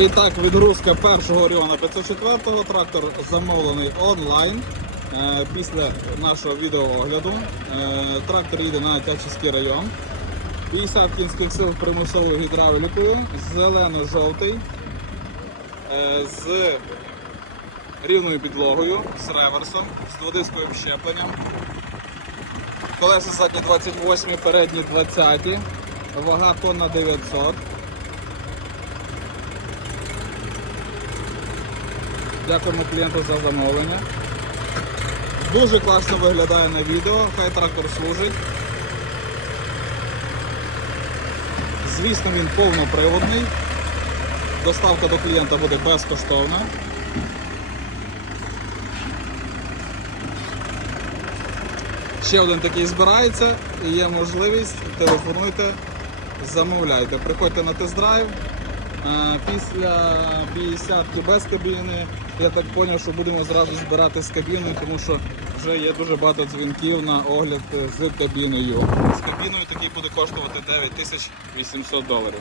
І так, відгрузка першого Оріона 504 трактор замовлений онлайн. Е, Після нашого відеоогляду Е, трактор їде на Тячівський район. 50 кінських сил примусовою гідравлікою, зелено-жовтий, е, з рівною підлогою, з реверсом, з дводисковим щепленням. Колеса задні 28, передні 20, вага тонна 900. Дякуємо клієнту за замовлення. Дуже класно виглядає на відео, хай трактор служить. Звісно, він повноприводний. Доставка до клієнта буде безкоштовна. Ще один такий збирається і є можливість, телефонуйте, замовляйте. Приходьте на тест-драйв. Після 50 без кабіни я так зрозумів, що будемо зразу збирати з кабіни, тому що вже є дуже багато дзвінків на огляд з кабіною. З кабіною такий буде коштувати 9800 доларів.